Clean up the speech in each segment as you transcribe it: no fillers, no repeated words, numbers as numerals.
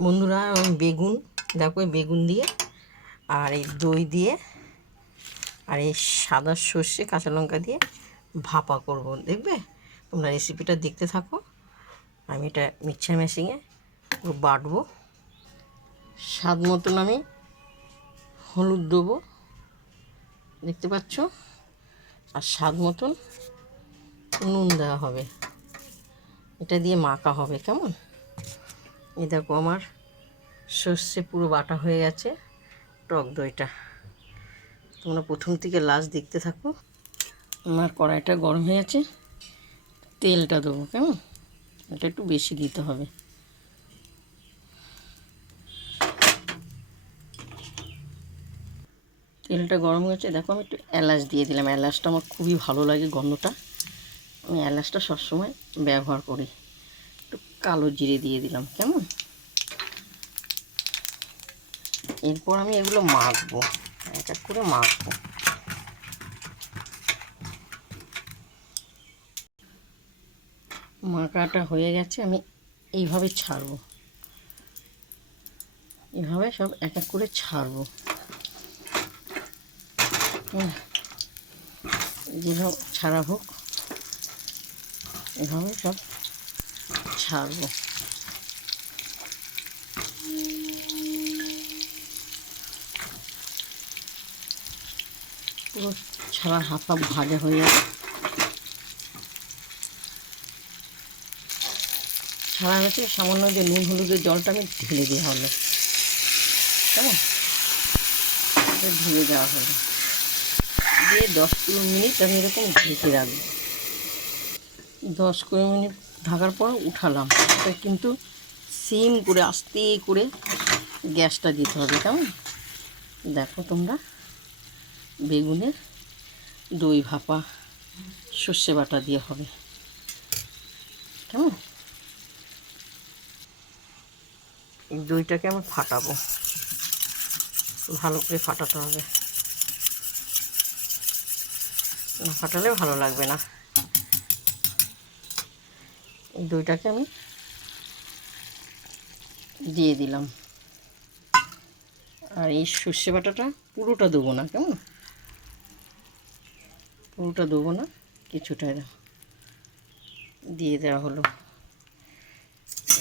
বন্ধুরা আমি বেগুন, দেখো এই বেগুন দিয়ে আর এই দই দিয়ে আর এই সাদা সর্ষে কাঁচা লঙ্কা দিয়ে ভাপা করব। দেখবে তোমরা রেসিপিটা দেখতে থাকো। আমি এটা মিক্সচার মেশিনে পুরো বাটবো। স্বাদ মতন আমি হলুদ দেবো, দেখতে পাচ্ছ, আর স্বাদ মতন নুন দেওয়া হবে। এটা দিয়ে মাখা হবে। কেমন? এই দেখো আমার সর্ষে পুরো বাটা হয়ে গেছে। টক দইটা তোমরা প্রথম থেকে লাস্ট দেখতে থাকো। আমার কড়াইটা গরম হয়ে গেছে, তেলটা দেবো। কেমন? এটা একটু বেশি দিতে হবে। তেলটা গরম হয়েছে, দেখো আমি একটু এলাচ দিয়ে দিলাম। এলাচটা আমার খুবই ভালো লাগে গন্ধটা, আমি এলাচটা সবসময় ব্যবহার করি। একটু কালো জিরে দিয়ে দিলাম। কেমন? এরপর আমি এগুলো মাখবো, এক এক করে মাখবো। মাখাটা হয়ে গেছে, আমি এইভাবে ছাড়বো, এভাবে সব এক এক করে ছাড়বো। যেভাবে ছাড়া হোক এভাবে সব ছাড়বো। পুরো ছাড়া হাফ হাফ ভাজা হয়ে যাবে। ছাড়া হয়েছে, সামান্য যে নুন হলুদের জলটা আমি ঢেলে দেওয়া হলো। কেমন? ঢেলে দেওয়া হলো দিয়ে 10-15 মিনিট আমি এরকম ঢেকে রাখবো। 10-20 মিনিট ঢাকার পর উঠালাম। এটা কিন্তু সিম করে আস্তে করে গ্যাসটা দিতে হবে। কেমন? দেখো তোমরা বেগুনের দই ভাপা সর্ষে বাটা দিয়ে হবে। কেমন? এই দইটাকে আমি ফাটাবো, ভালো করে ফাটাতে হবে, না ফাটালে ভালো লাগবে না। এই দইটাকে আমি দিয়ে দিলাম। আর এই সর্ষে বাটাটা পুরোটা দেবো না। কেমন? পুরোটা দেবো না, কিছুটা দিয়ে দেওয়া হলো।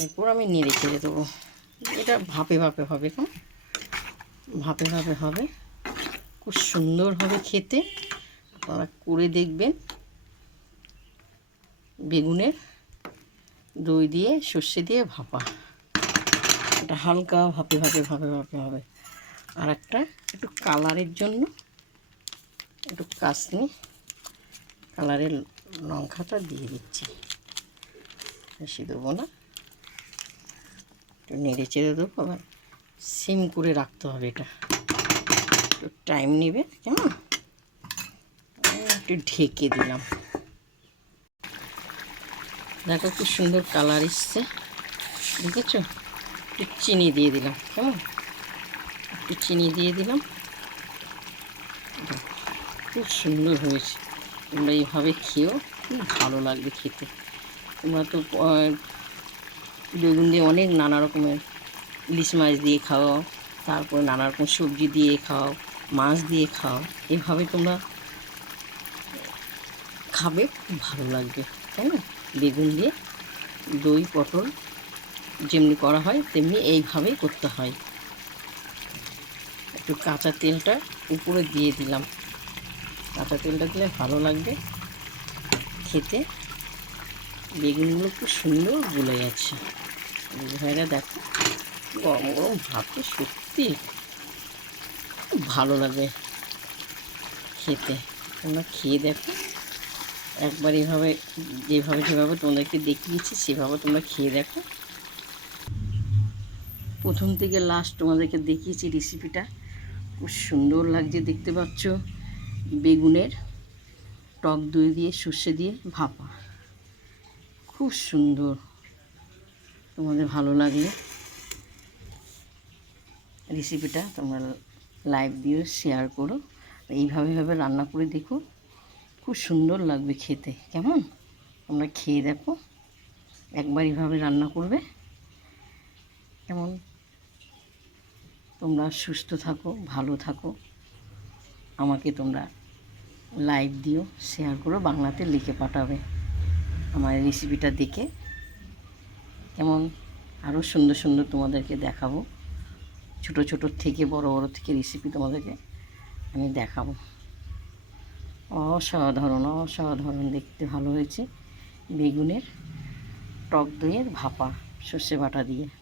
এরপর আমি নেড়ে চেড়ে দেবো। এটা ভাপে ভাপে হবে। কেমন? ভাপে ভাপে হবে, খুব সুন্দর হবে খেতে। আপনারা করে দেখবেন। বেগুনের দই দিয়ে সর্ষে দিয়ে ভাপা, এটা হালকা ভাপে ভাপে ভাপে ভাপে হবে। আর একটা একটু কালারের জন্য একটু কাশ্মীর কালারের লঙ্কাটা দিয়ে দিচ্ছি, বেশি দেবো না। একটু নেড়ে চেড়ে দেবো, আবার সিম করে রাখতে হবে। এটা একটু টাইম নেবে। কেমন? একটু ঢেকে দিলাম। দেখো খুব সুন্দর কালার এসছে, দেখেছো? একটু চিনি দিয়ে দিলাম। কেমন? একটু চিনি দিয়ে দিলাম। খুব সুন্দর হয়েছে। তোমরা এইভাবে খেয়েও খুব ভালো লাগবে খেতে। তোমরা তো বেগুন দিয়ে অনেক নানা রকমের, ইলিশ মাছ দিয়ে খাও, তারপরে নানা রকম সবজি দিয়ে খাও, মাছ দিয়ে খাও। এভাবে তোমরা খাবে, খুব ভালো লাগবে। তাই না? বেগুন দিয়ে দই পটল যেমনি করা হয় তেমনি এইভাবেই করতে হয়। একটু কাঁচা তেলটা উপরে দিয়ে দিলাম। কাঁচা তেলটা দিলে ভালো লাগবে খেতে। বেগুনগুলো খুব সুন্দর গলে যাচ্ছে। ভাইরা দেখো, গরম গরম ভাতে সত্যি খুব ভালো লাগে খেতে। তোমরা খেয়ে দেখো একবার। এভাবে যেভাবে তোমাদেরকে দেখিয়েছি সেভাবে তোমরা খেয়ে দেখো। প্রথম থেকে লাস্ট তোমাদেরকে দেখিয়েছি রেসিপিটা, খুব সুন্দর লাগছে। দেখতে পাচ্ছ বেগুনের টক দই দিয়ে সর্ষে দিয়ে ভাপা, খুব সুন্দর। তোমাদের ভালো লাগলে রেসিপিটা তোমরা লাইক দিও, শেয়ার করো। এইভাবে রান্না করে দেখো, খুব সুন্দর লাগবে খেতে। কেমন? তোমরা খেয়ে দেখো একবার, এইভাবে রান্না করবে। কেমন? তোমরা সুস্থ থাকো, ভালো থাকো। আমাকে তোমরা লাইক দিও, শেয়ার করো, বাংলাতে লিখে পাঠাবে আমার রেসিপিটা দেখে। কেমন? আরও সুন্দর সুন্দর তোমাদেরকে দেখাবো, ছোট ছোট থেকে বড় বড় থেকে রেসিপি তোমাদেরকে আমি দেখাবো। অসাধারণ অসাধারণ দেখতে ভালো হয়েছে বেগুনের টক দইয়ের ভাপা সর্ষে বাটা দিয়ে।